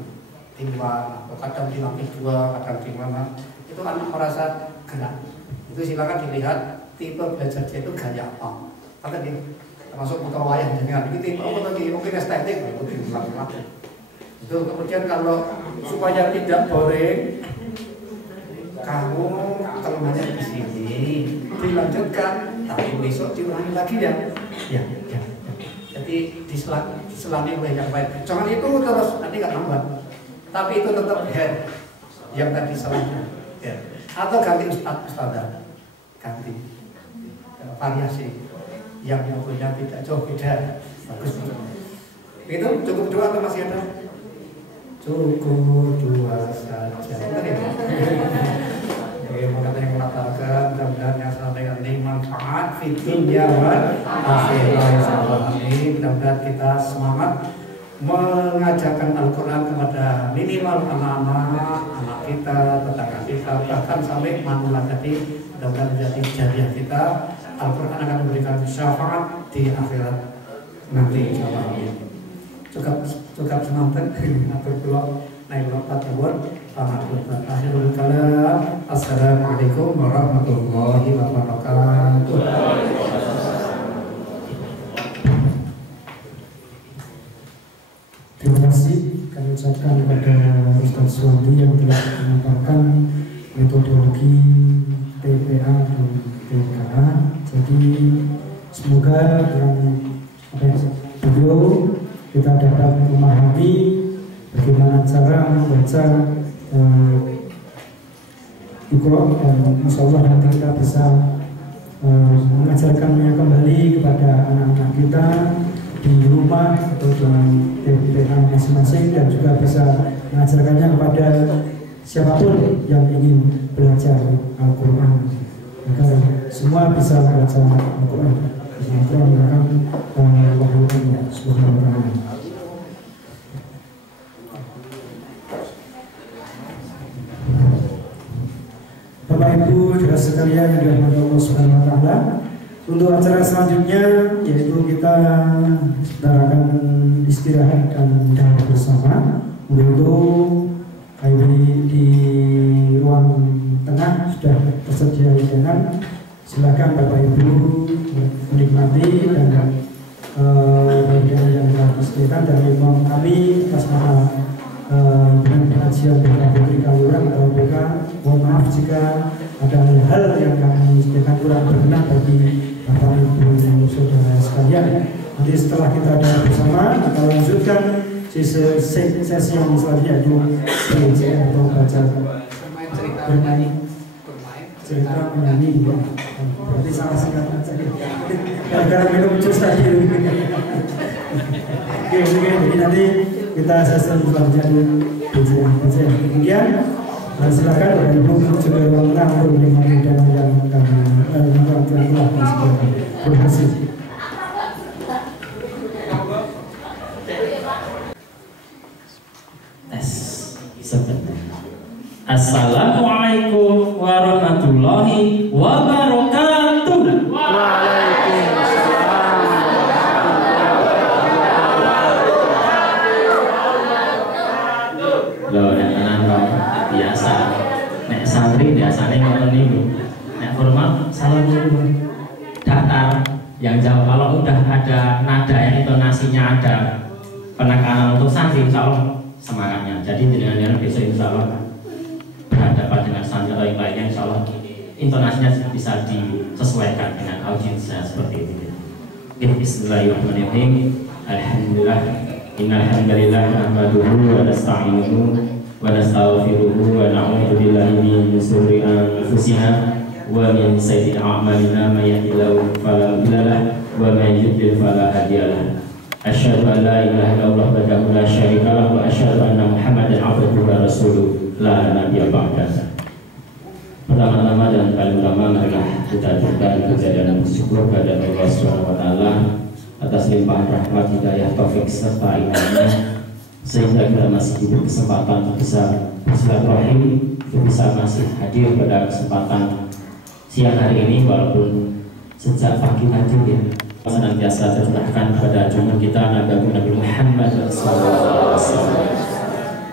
Di mana? Kadang di lantai 2, kadang di mana? Itu anak merasa gerak. Itu silakan dilihat. Tipe belajar dia itu gaya apa? Karena dia termasuk putra wayang dengan ini tipe apa tadi? Mungkin estetik, itu diulang-ulang. Itu kemudian kalau supaya tidak boring, kamu kelemahannya di sini dilanjutkan, tapi besok diulangi lagi ya. Jadi diselami oleh yang baik. Jangan itu terus nanti nggak nambah. Tapi itu tetap head yang tadi salahnya. Ya. Atau ganti ustadzah, ganti. Variasi yang punya tidak jauh beda bagus itu cukup 2 atau masih ada? Cukup 2 saja. Benar ya? Makanya yang mengatakan mudah-mudahan yang sampaikan ini manfaat fitur wal akhirah. Mudah-mudahan kita semangat mengajarkan Al-Quran kepada minimal anak kita, tetangga kita, bahkan sampai manula tadi. Mudah-mudahan menjadi jariah kita. Al-Quran akan memberikan syafaat di akhirat nanti insyaallah. Cukup semanten atur kula naik lopat nuwun pamatur akhirul kalam. Assalamualaikum warahmatullahi wabarakatuh. Terima kasih kami ucapkan kepada Ustaz Suwandi yang telah menyampaikan metode bagi TPA dan TKA. Jadi semoga dengan apa yang beliau kita dapat memahami bagaimana cara membaca Iqra, dan insya Allah nanti kita bisa mengajarkannya kembali kepada anak-anak kita di rumah atau di TPA masing-masing, dan juga bisa mengajarkannya kepada siapapun yang ingin belajar Al-Quran, agar semua bisa belajar Al-Quran. Bapak Ibu saudara sekalian yang dirahmati Allah Subhanahu wa taala, untuk acara selanjutnya yaitu kita akan istirahat dan doa bersama. Untuk di ruang tengah sudah tersedia hidangan. Silakan Bapak Ibu menikmati dan hidangan yang telah disediakan dari imam kami atas nama dengan pengajian BK Putri Kaliurang atau BK. Mohon maaf jika ada hal yang kami sediakan kurang berkenan bagi Bapak Ibu saudara sekalian. Nanti setelah kita ada bersama, kita lanjutkan sesi yang selanjutnya, yaitu belajar atau baca bermain cerita menyanyi. Berarti salah singkatan saja gara-gara minum jus tadi. Oke, jadi nanti kita sesi selanjutnya di belajar. Kemudian silakan Bapak Ibu menuju ke ruang tengah untuk menikmati hidangan yang kami telah disediakan. Terima kasih. Assalamualaikum warahmatullahi wabarakatuh. Loh, tenang biasa. Nek santri biasanya ngoten niku. Nek formal salam dulu. Datar yang jawab kalau udah ada nada yang intonasinya ada penekanan untuk santri, insya Allah semangatnya. Jadi dengan besok insya Allah berhadapan dengan santri atau yang lainnya, insya Allah intonasinya bisa disesuaikan dengan audiensnya seperti itu. Bismillahirrahmanirrahim. Alhamdulillah. Innal hamdalillah nahmaduhu wa nasta'inuhu wa nastaghfiruhu wa na'udzu billahi min shururi anfusina wa min sayyi'ati a'malina may yahdihillahu fala mudilla lahu wa may yudlil fala hadiya lahu. Asyhadu an la ilaha illallah wahdahu la syarika lahu wa asyhadu anna Muhammadan abduhu wa rasuluh la nabiyya ba'dahu. Pertama-tama dan paling utama marilah kita aturkan puja dan bersyukur kepada Allah Subhanahu wa taala atas limpahan rahmat, hidayah, taufik serta inayahnya, sehingga kita masih diberi kesempatan untuk bisa bersilaturahim, untuk bisa masih hadir pada kesempatan siang hari ini, walaupun sejak pagi tadi ya senantiasa tercurahkan kepada junjungan kita Nabi Muhammad SAW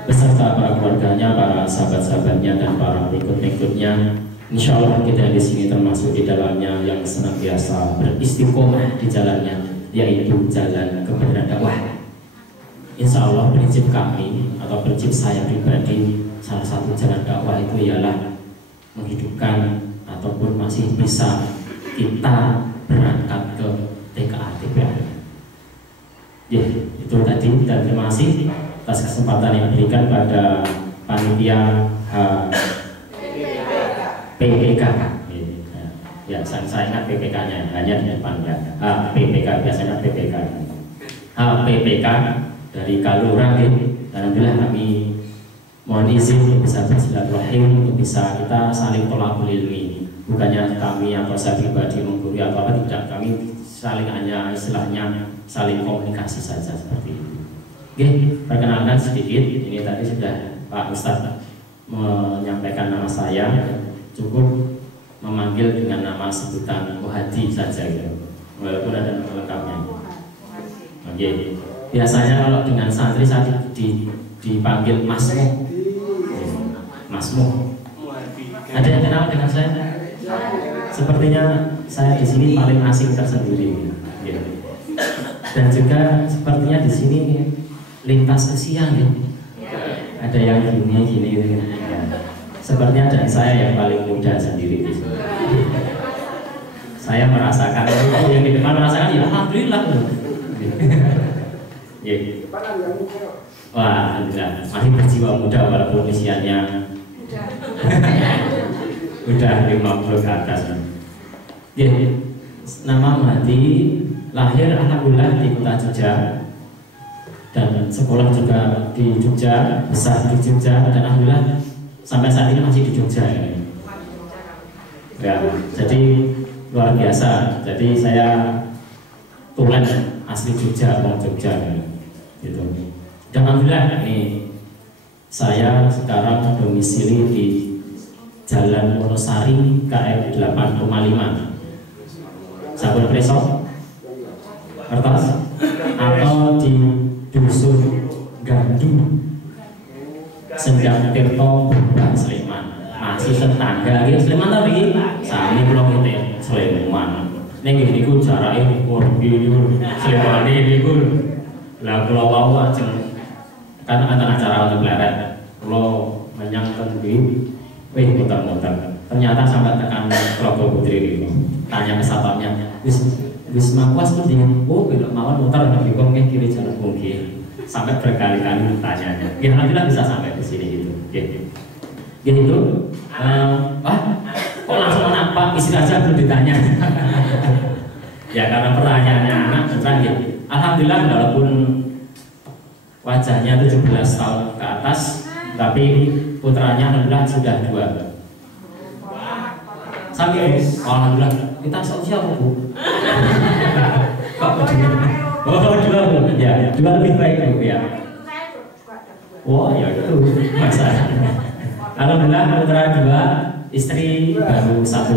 beserta para keluarganya, para sahabat-sahabatnya dan para pengikut-pengikutnya. Insya Allah kita di sini termasuk di dalamnya yang senantiasa beristiqomah di jalannya, yaitu jalan kebenaran dakwah. Insya Allah prinsip kami atau prinsip saya pribadi, salah satu jalan dakwah itu ialah menghidupkan ataupun masih bisa kita berangkat ke TKA TPA. Ya, itu tadi, dan terima kasih atas kesempatan yang diberikan pada panitia PPK. Ya, saya ingat PPK-nya hanya di depan ya. PPK biasanya PPK. PPK dari Kaliurang. Alhamdulillah kami mohon izin untuk bisa bersilaturahim, untuk bisa kita saling tolakul ilmi. Bukannya kami atau saya pribadi menggurui atau apa, tidak, kami saling hanya istilahnya saling komunikasi saja seperti itu. Oke, perkenalkan sedikit, ini tadi sudah Pak Ustadz menyampaikan nama saya, cukup memanggil dengan nama sebutan Muhadi saja ya, walaupun ada nama lengkapnya. Oke, biasanya kalau dengan santri saya dipanggil Masmu. Masmu. Ada yang kenal dengan saya? Sepertinya saya di sini paling asing tersendiri. Ya. Dan juga sepertinya di sini lintas usia ya. Ada yang gini. Ya. sepertinya dan saya yang paling muda sendiri di sini. Saya merasakan itu, yang di depan merasakan ya alhamdulillah loh. Wah, alhamdulillah masih berjiwa muda walaupun usianya udah 50 ke atas. Nama Mati lahir alhamdulillah di kota Jogja dan sekolah juga di Jogja, besar di Jogja, dan alhamdulillah sampai saat ini masih di Jogja ini. Ya, jadi luar biasa. Jadi saya tulen asli Jogja, orang Jogja gitu. Dan alhamdulillah ini saya sekarang domisili di Jalan Wonosari KM 8,5. Sampun preso kertas atau di Dusun Gandu Sendang Tirto Bang Sleman. Masih tetangga iki Sleman tapi sami kula ngene Sleman. Ning niku jarake ukur biru Sleman niku. Lah kula wau ajeng kan antara acara untuk leret. Kula menyang ten wih muter-muter. Ternyata sampai tekan Tlaga Putri itu. Tanya ke satpamnya, wis makwas tuh dia, oh belok mawon muter di kongke kiri jalan kongki. Sampai berkali-kali tanyanya. Ya alhamdulillah bisa sampai ke sini gitu. Gitu. Wah, kok langsung nampak isi aja belum ditanya. Ya karena pertanyaannya anak beneran gitu. Alhamdulillah walaupun wajahnya 17 tahun ke atas, tapi putranya alhamdulillah sudah 2. Sampai alhamdulillah kita seusia Bu. Oh 2 Bu, ya 2 lebih baik Bu ya. Wah ya itu masalah. Alhamdulillah putra 2, istri baru 1.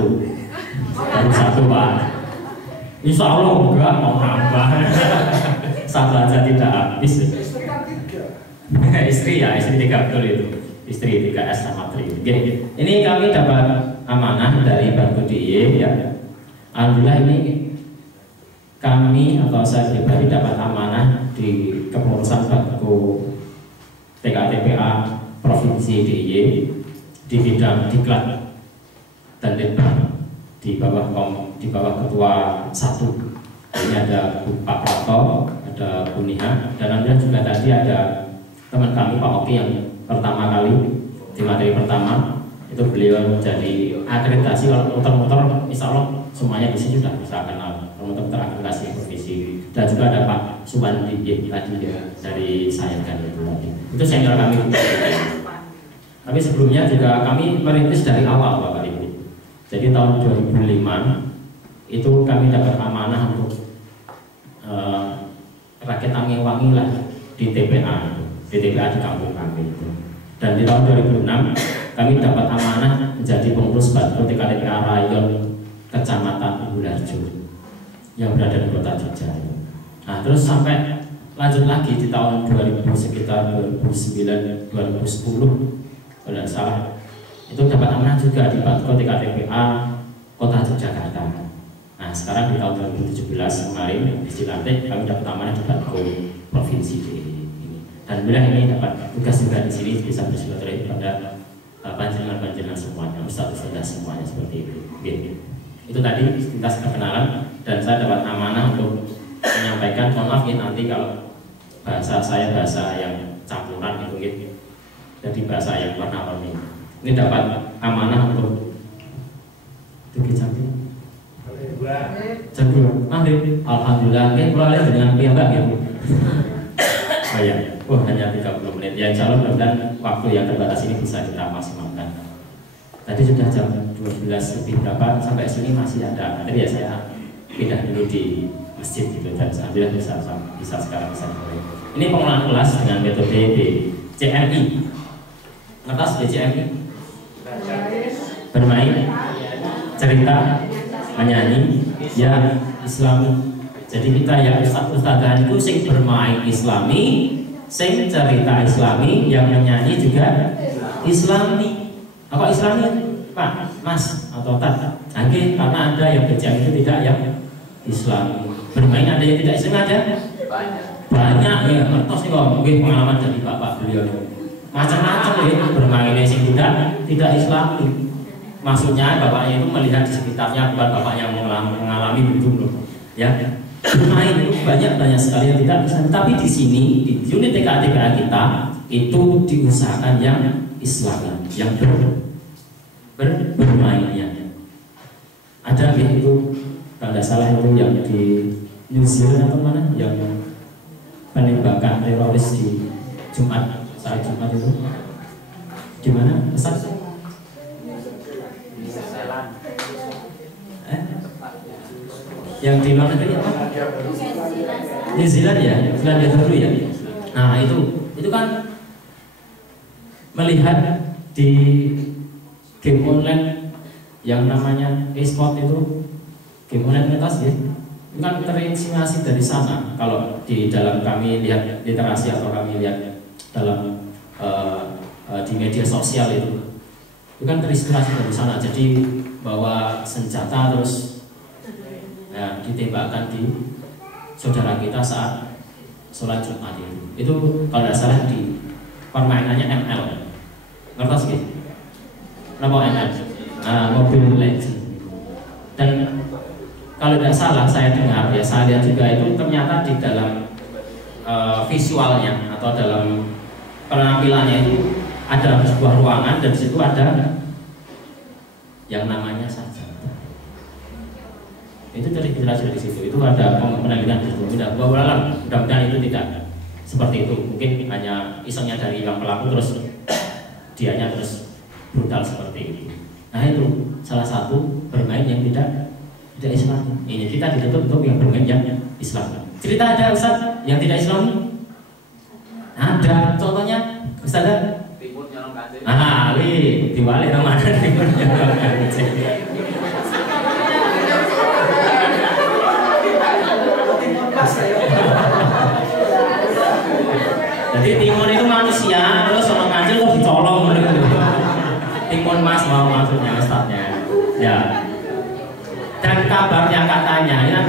Baru 1 Pak. Insya Allah enggak mau nambah. 1 aja tidak habis. Istri ya, istri 3 betul itu. Istri 3S sama 3. Ini kami dapat amanah dari Bank DIY ya. Alhamdulillah ini kami atau saya pribadi dapat amanah di kepengurusan Bangku TKTPA Provinsi DIY di bidang diklat dan ditbang di bawah ketua 1. Ini ada Pak Prato, ada Bu Niha, dan alhamdulillah juga tadi ada teman kami Pak Oki yang pertama kali di materi pertama itu beliau jadi akreditasi. Kalau muter-muter insya Allah semuanya di sini sudah bisa kenal muter-muter akreditasi profesi. Dan juga ada Pak Subandi tadi ya, dari saya kan itu senior kami. Tapi sebelumnya juga kami merintis dari awal Bapak Ibu. Jadi tahun 2005 itu kami dapat amanah untuk rakit Angin-Wangi lah di TPA di kampung kami itu. Dan di tahun 2006 kami dapat amanah menjadi pengurus Bantu TKTPA Rayon Kecamatan Bularjo yang berada di kota Jogja. Nah terus sampai lanjut lagi di tahun 2000 sekitar 2009 2010 kalau tidak salah itu dapat amanah juga di Bantu TKTPA Kota Yogyakarta. Nah sekarang di tahun 2017 kemarin di Cilantik kami dapat amanah di Bantu Provinsi ini. Dan bila ini dapat tugas juga di sini bisa bersilaturahmi pada panjenengan semuanya, ustaz-ustaz semuanya seperti itu. Itu tadi sekilas perkenalan dan saya dapat amanah untuk menyampaikan. Mohon maaf ya nanti kalau bahasa saya bahasa yang campuran gitu. Jadi bahasa yang warna-warni. Ini dapat amanah untuk cantik. Alhamdulillah, mulai dengan pihak gitu. Oh ya, hanya 30 menit. Ya insya Allah mudah-mudahan waktu yang terbatas ini bisa kita maksimalkan. Tadi sudah jam 12 lebih berapa sampai sini masih ada materi ya, saya pindah dulu di masjid gitu dan alhamdulillah bisa sekarang bisa mulai. Ini pengelolaan kelas dengan metode BCMI. Ngertas BCMI? Bermain, cerita, menyanyi, ya Islami. Jadi kita ya ustadz-ustadzahan itu sing bermain Islami, sing cerita Islami, yang menyanyi juga Islami. Apa Islami? Pak, Mas atau Tat? Oke, karena ada yang BCM itu tidak yang Islami. Bermain ada yang tidak Islam ada? Banyak ya. Terus nih kok mungkin pengalaman dari bapak beliau. macam-macam ya bermainnya sing tidak Islami. Maksudnya bapaknya itu melihat di sekitarnya, bukan bapaknya yang mengalami itu loh. Ya, bermain itu banyak sekali yang tidak Islami. Tapi di sini di unit TKA kita itu diusahakan yang Islami, yang bermainnya. Ada itu kalau tidak salah itu yang di New Zealand atau mana yang penembakan teroris di saat Jumat itu di mana? Ustaz? Yang di luar negeri apa? New Zealand ya, Selandia Baru ya. Nah itu kan melihat di game online yang namanya e-sport itu, game online metas ya, itu kan terinspirasi dari sana. Kalau di dalam kami lihat literasi atau kami lihat dalam di media sosial itu kan terinspirasi dari sana. Jadi bawa senjata terus ya, ditembakkan di saudara kita saat sholat Jumat itu. Itu kalau tidak salah di permainannya ML. Ngerti sih? Nama ML? Mobile Legends. Dan kalau tidak salah saya dengar ya, saya lihat juga itu ternyata di dalam visualnya atau dalam penampilannya itu ada sebuah ruangan dan di situ ada yang namanya saja. Itu dari jelas dari situ. Itu ada penelitian di situ. Mudah-mudahan itu tidak seperti itu. Mungkin hanya isengnya dari yang pelaku terus dianya terus brutal seperti itu. Nah itu salah satu bermain yang tidak Islam. Ini kita ditutup untuk yang bermain yang Islam. Cerita ada Ustaz yang tidak Islam? Ada. Contohnya Ustaz? Timun nyolong kancing. Diwali Ramadan timun nyolong kancing. Jadi timun itu manusia, terus orang kancil kok dicolong gitu. Timun mas mau maksudnya Ustaznya. Ya. Dan kabarnya katanya ya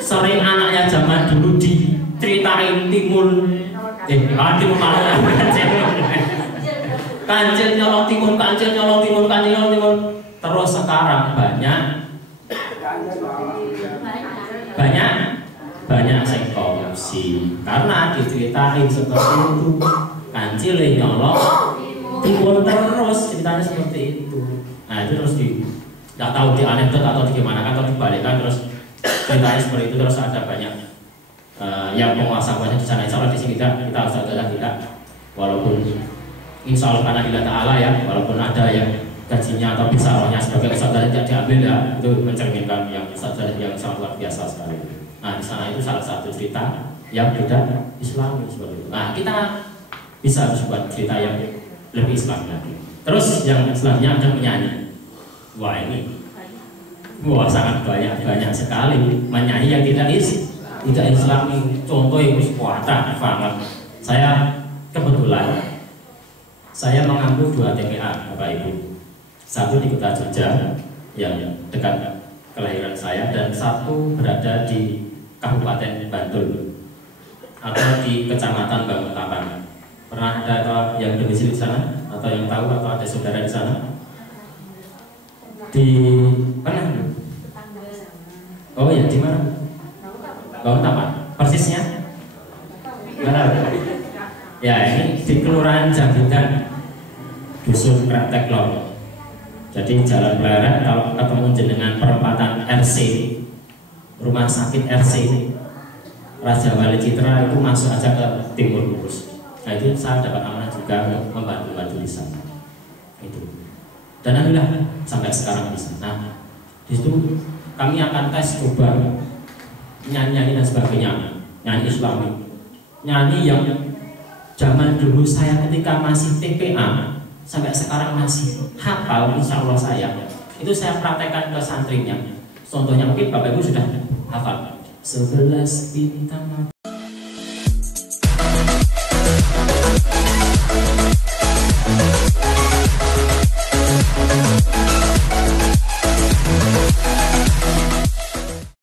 sering anaknya zaman dulu diceritain timun timun malah kancil nyolong timun, kancil nyolong timun, kancil nyolong timun. Terus sekarang banyak yang korupsi karena diceritain seperti itu, kancil nyolong timun terus, ceritanya seperti itu. Nah itu terus nggak tahu di anekdot atau digimanakan atau dibalikkan terus ceritanya seperti itu. Terus ada banyak yang penguasa di sana. Insya Allah di sini kita harus ada tidak, walaupun insya Allah karena tidak Ta'ala ya, walaupun ada yang gajinya atau bisa rohnya sebagai ustaz tidak diambil ya, itu mencerminkan yang ustaz yang sangat luar biasa sekali. Nah di sana itu salah satu cerita yang tidak Islami seperti itu. Nah kita bisa harus buat cerita yang lebih Islami lagi. Terus yang Islamnya ada menyanyi. Wah sangat banyak sekali menyanyi yang tidak Islami. Contoh yang kuatah banget. Saya kebetulan mengambil 2 TPA Bapak Ibu. Satu di Kota Jogja yang dekat kelahiran saya, dan satu berada di Kabupaten Bantul atau di Kecamatan Banguntapan. Pernah ada atau yang domisili di sana atau yang tahu atau ada saudara di sana? Di mana? Oh ya, di mana? Banguntapan. Persisnya? Mana? Ya ini di Kelurahan Jambutan, Dusun Kretek Lor. Jadi Jalan Pleret kalau ketemu dengan perempatan RC, Rumah Sakit RC Raja Wali Citra, itu masuk aja ke timur lurus. Nah itu saya dapat amanah juga untuk membantu di sana. Itu. Dan alhamdulillah sampai sekarang bisa. Nah di situ kami akan tes coba nyanyi dan sebagainya, nyanyi Islami, nyanyi yang zaman dulu saya ketika masih TPA sampai sekarang masih hafal, insya Allah saya itu saya praktekkan ke santrinya. Contohnya mungkin Bapak Ibu sudah hafal 11 bintang